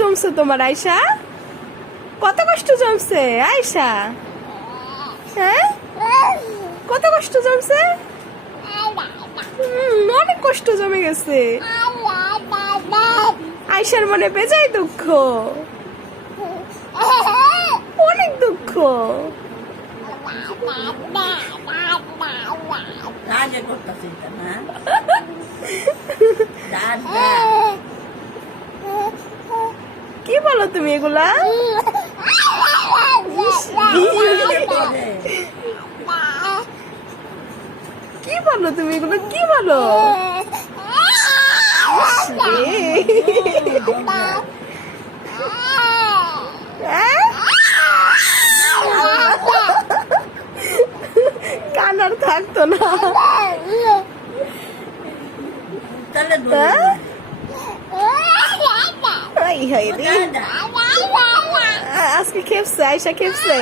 জমছে তোমার আয়শা? কত কষ্ট জমছে আয়শা? হ্যাঁ, কত কষ্ট জমছে? অনেক কষ্ট জমে গেছে। আয়শার মনে বেজায় দুঃখ, অনেক দুঃখ। কি বলো তুমি এগুলা? কি বলো তুমি এগুলো? কি বলো? কানার থাকতো না। আজকে খেপছে আয়শা, খেপছে।